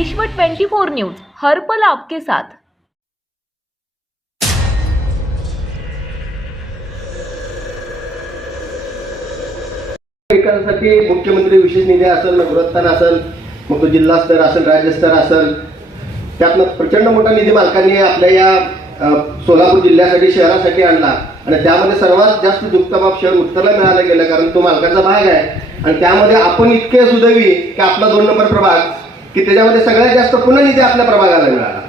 विश्व 24 न्यूज हर पल आपके साथ. विकासासाठी मुख्यमंत्री विशेष निधी असेल मग गुणस्थान असेल मग तो जिल्हा स्तर असेल राज्यस्तर असेल त्यातनं प्रचंड मोठा निधी मालकांनी आपल्या या सोलापूर जिल्ह्यासाठी शहरासाठी आणला. आणि त्यामध्ये सर्वात जास्त दुःखबाब शहर उत्तरला मिळालं गेलं कारण तो मालकाचा भाग आहे. आणि त्यामध्ये आपण इतके सुदैवी की आपला दोन नंबर प्रभाग की त्याच्यामध्ये सगळ्यात जास्त पुन्हा निधी आपल्या प्रभागाला मिळाला.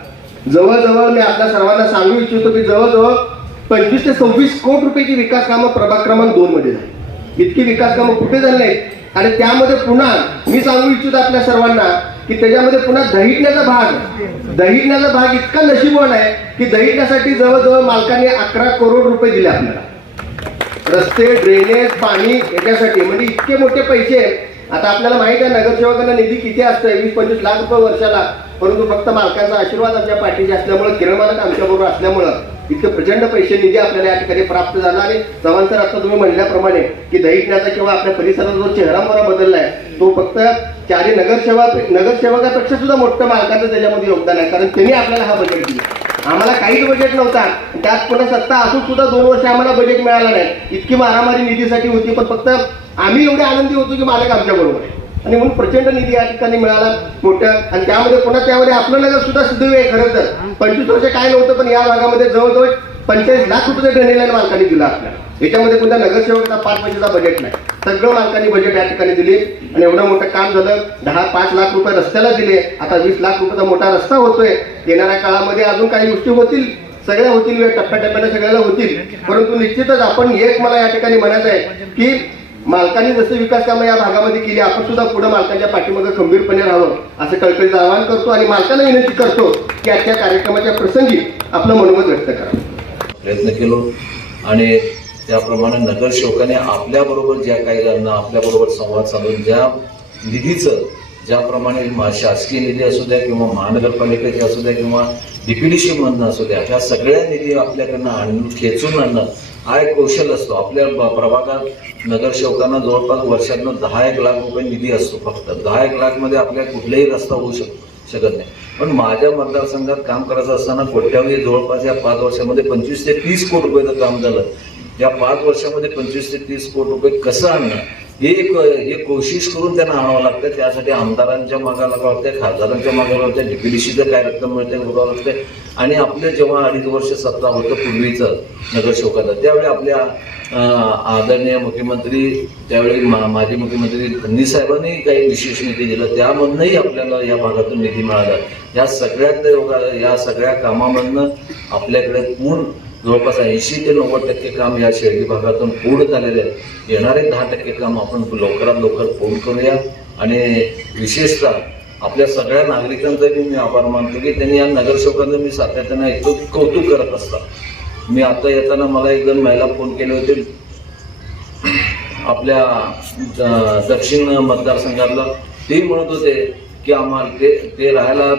जवळजवळ मी आपल्या सर्वांना सांगू इच्छितो की जवळजवळ पंचवीस ते सव्वीस कोटी रुपयाची विकास कामं प्रभाग क्रमांक दोन मध्ये झाली. इतकी विकास कामं कुठे झाली नाहीत. आणि त्यामध्ये पुन्हा मी सांगू इच्छितो आपल्या सर्वांना की त्याच्यामध्ये पुन्हा दहिटण्याचा भाग दहिटण्याचा भाग इतका नशीबवान आहे की दहिटण्यासाठी जवळजवळ मालकांनी अकरा करोड रुपये दिले आपल्याला. रस्ते ड्रेनेज पाणी याच्यासाठी. म्हणजे इतके मोठे पैसे आता आपल्याला माहीत आहे नगरसेवकांना निधी किती असतंय? वीस पंचवीस लाख रुपये वर्षाला. परंतु फक्त मालकांचा आशीर्वाद आमच्या पाठीशी असल्यामुळे किरण मालक आमच्याबरोबर असल्यामुळं इतके प्रचंड पैसे निधी आपल्याला या ठिकाणी प्राप्त झाला आणि चव्हाण सर आता तुम्ही म्हणल्याप्रमाणे की दहिटण्याचा किंवा आपल्या परिसराचा जो चेहरा मोहरा आहे तो फक्त चारी नगरसेवक नगरसेवकापेक्षा सुद्धा मोठं मालकाचं त्याच्यामध्ये योगदान आहे. कारण त्यांनी आपल्याला हा बजेट दिला. आम्हाला काहीच बजेट नव्हता. त्यात पुन्हा सत्ता असून सुद्धा दोन वर्ष आम्हाला बजेट मिळालं नाही. इतकी मारामारी निधीसाठी होती पण फक्त आम्ही एवढे आनंदी होतो की मालक आमच्या बरोबर आहे. आणि म्हणून प्रचंड निधी या ठिकाणी मिळाला मोठ्या आणि त्यामध्ये पुन्हा त्यामध्ये आपलं नगर सुद्धा सिद्ध आहे खरं तर. पंचवीस वर्ष काय नव्हतं पण या भागामध्ये जवळजवळ पंचेचाळीस लाख रुपये ड्रेनेज मालकांनी दिला आपल्याला. याच्यामध्ये कोणत्या नगरसेवकाचा पाच पैशाचा बजेट नाही. सगळं मालकांनी बजेट या ठिकाणी दिले. आणि एवढं मोठं काम झालं दहा पाच लाख रुपये रस्त्याला दिले. आता वीस लाख रुपयाचा मोठा रस्ता होतोय. येणाऱ्या काळामध्ये अजून काही गोष्टी होतील सगळ्या होतील टप्प्याटप्प्याने सगळ्याला होतील. परंतु निश्चितच आपण एक मला या ठिकाणी म्हणायचं आहे की मालकांनी जसं विकास कामं या भागामध्ये केली आपण सुद्धा पुढे मालकांच्या पाठीमागे खंबीरपणे राहावं असं कळकळीचं आवाहन करतो आणि मालकांना विनंती करतो की आजच्या कार्यक्रमाच्या प्रसंगी आपलं मनोमत व्यक्त करावं प्रयत्न केलो आणि त्याप्रमाणे नगरसेवकाने आपल्याबरोबर ज्या काही जणांना आपल्याबरोबर संवाद साधून ज्या निधीचं ज्याप्रमाणे मा- शासकीय निधी असू द्या किंवा महानगरपालिकेचे असू द्या किंवा डीपीडीसी मधनं असू द्या ह्या सगळ्या निधी आपल्याकडनं आणून खेचून आणणं हा एक कौशल असतो. आपल्या प्रभागात नगरसेवकांना जवळपास वर्षातनं दहा एक लाख रुपये निधी असतो फक्त. दहा एक लाखमध्ये आपल्या कुठलाही रस्ता होऊ शकतो शकत नाही. पण माझ्या मतदारसंघात काम करायचं असताना कोट्यावधी जवळपास या पाच वर्षामध्ये पंचवीस ते तीस कोटी रुपयाचं काम झालं. या पाच वर्षामध्ये पंचवीस ते तीस कोटी रुपये कसं आणणं हे एक हे कोशिश करून त्यांना आणावं लागतं. त्यासाठी आमदारांच्या मागायला लागते खासदारांच्या मागायला लागते डीपीडीसीचं काय रक्कम मिळते बघावं लागते आणि आपले जेव्हा अडीच वर्ष सत्ता होतं पूर्वीचं नगरसेवकाचं त्यावेळी आपल्या आदरणीय मुख्यमंत्री त्यावेळी मा- माजी मुख्यमंत्री फडणवीस साहेबांनी काही विशेष निधी दिलं. त्यामधनंही आपल्याला या भागातून निधी मिळाला. या सगळ्यातल्या या सगळ्या कामामधनं आपल्याकडे पूर्ण जवळपास ऐंशी ते नव्वद टक्के काम या शहरी भागातून पूर्ण झालेले आहे येणारे दहा टक्के काम आपण लवकरात लवकर पूर्ण करूया. आणि विशेषतः आपल्या सगळ्या नागरिकांचाही मी आभार मानतो की त्यांनी या नगरसेवकांचं मी सातत्यानं ऐकतो कौतुक करत असतात. मी आता येताना मला एक दोन महिला फोन केले होते. आपल्या दक्षिण मतदारसंघातला. ते म्हणत होते की आम्हाला ते ते राहायला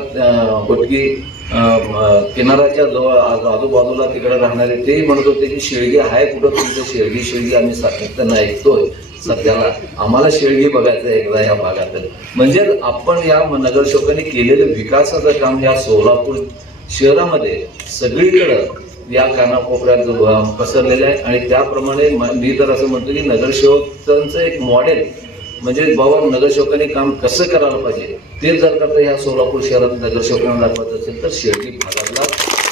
अं, किनाऱ्याच्या जवळ आजूबाजूला तिकडे राहणारे तेही म्हणत होते की शेळगी आहे कुठं तुमचं शेळगी शेळगी आम्ही सातत्यानं ऐकतोय. सध्याला आम्हाला शेळगी बघायचं एकदा या भागात म्हणजे आपण या नगरसेवकांनी केलेलं विकासाचं काम या सोलापूर शहरामध्ये सगळीकडं या कानाकोपऱ्यात पसरलेलं आहे आणि त्याप्रमाणे मी तर असं म्हणतो की नगरसेवकांचं एक मॉडेल म्हणजे बाबा नगरसेवकाने काम कसं करायला पाहिजे ते जर करता ह्या सोलापूर शहरात नगरसेवकांना दाखवत असेल तर शेवटी भागातला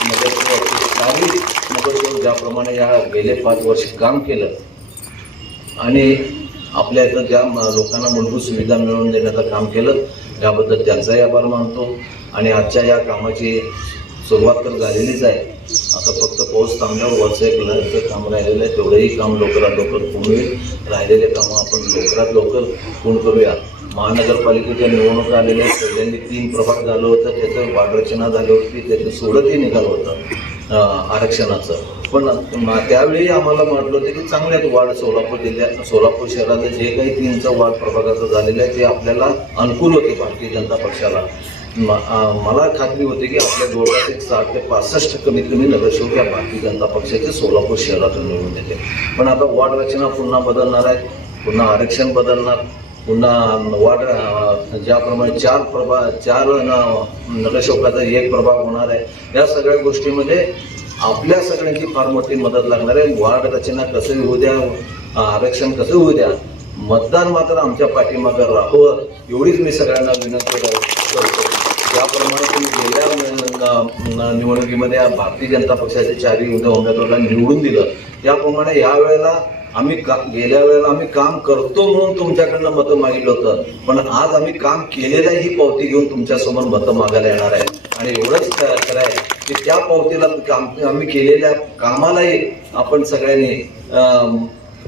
नगरसेवक काही नगरसेवक ज्याप्रमाणे या गेले पाच वर्ष काम केलं आणि आपल्या इथं ज्या लोकांना मूलभूत सुविधा मिळवून देण्याचं काम केलं त्याबद्दल त्यांचाही आभार मानतो. आणि आजच्या या कामाची सुरुवात तर झालेलीच आहे. आता फक्त पाऊस थांबल्यावर वरचं एक लहरचं काम राहिलेलं आहे. तेवढंही काम लवकरात लवकर पूर्ण होईल राहिलेले कामं आपण लवकरात लवकर पूर्ण करूया. महानगरपालिकेच्या निवडणुका आलेल्या आहेत. पहिल्यांदा तीन प्रभाग झालं होतं. त्याचं वाढरचना झाली होती. त्याचं सोडतही निघालं होतं आरक्षणाचं. पण त्यावेळी आम्हाला म्हटलं होतं की चांगल्यात वाढ सोलापूर जिल्ह्यात सोलापूर शहराचं जे काही तीनचं वाढ प्रभागाचं झालेलं आहे ते आपल्याला अनुकूल होते भारतीय जनता पक्षाला. मला खात्री होती की आपल्या जवळपास एक साठ ते पासष्ट कमीत कमी नगरसेवक या भारतीय जनता पक्षाचे सोलापूर शहरातून निवडून येते पण आता वॉर्ड रचना पुन्हा बदलणार आहे पुन्हा आरक्षण बदलणार पुन्हा वॉर्ड ज्याप्रमाणे चार प्रभा चार न- नगरसेवकाचा एक प्रभाग होणार आहे. या सगळ्या गोष्टीमध्ये आपल्या सगळ्यांची फार मोठी मदत लागणार आहे. वार्ड रचना कसं होऊ द्या आरक्षण कसं होऊ द्या मतदान मात्र आमच्या पाठीमागं राहावं एवढीच मी सगळ्यांना विनंती करतो. त्याप्रमाणे तुम्ही गेल्या निवडणुकीमध्ये भारतीय जनता पक्षाचे चारही उमेदवारांना निवडून दिलं. त्याप्रमाणे यावेळेला आम्ही का गेल्या वेळेला आम्ही काम करतो म्हणून तुमच्याकडनं मतं मागितलं होतं. पण आज आम्ही काम केलेल्या ही पावती घेऊन तुमच्यासमोर मतं मागायला येणार आहे. आणि एवढंच खरं आहे की त्या पावतीला काम आम्ही केलेल्या कामालाही आपण सगळ्यांनी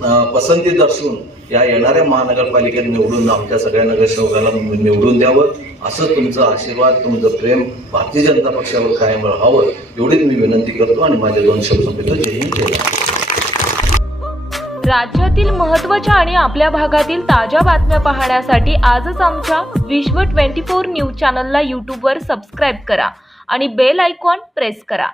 पसंती दर्शवून या येणाऱ्या महानगरपालिकेत निवडून आमच्या सगळ्या नगरसेवकाला निवडून द्यावं असं तुमचं आशीर्वाद तुमचं प्रेम भारतीय जनता पक्षावर कायम राहावं एवढीच मी विनंती करतो आणि माझे दोन शब्द जय हिंद जय राज्यातील महत्त्वाच्या आणि आपल्या भागातील ताज्या बातम्या पाहण्यासाठी आजच आमच्या विश्व ट्वेंटी फोर न्यूज चॅनलला यूट्यूबवर सबस्क्राईब करा आणि बेल आयकॉन प्रेस करा.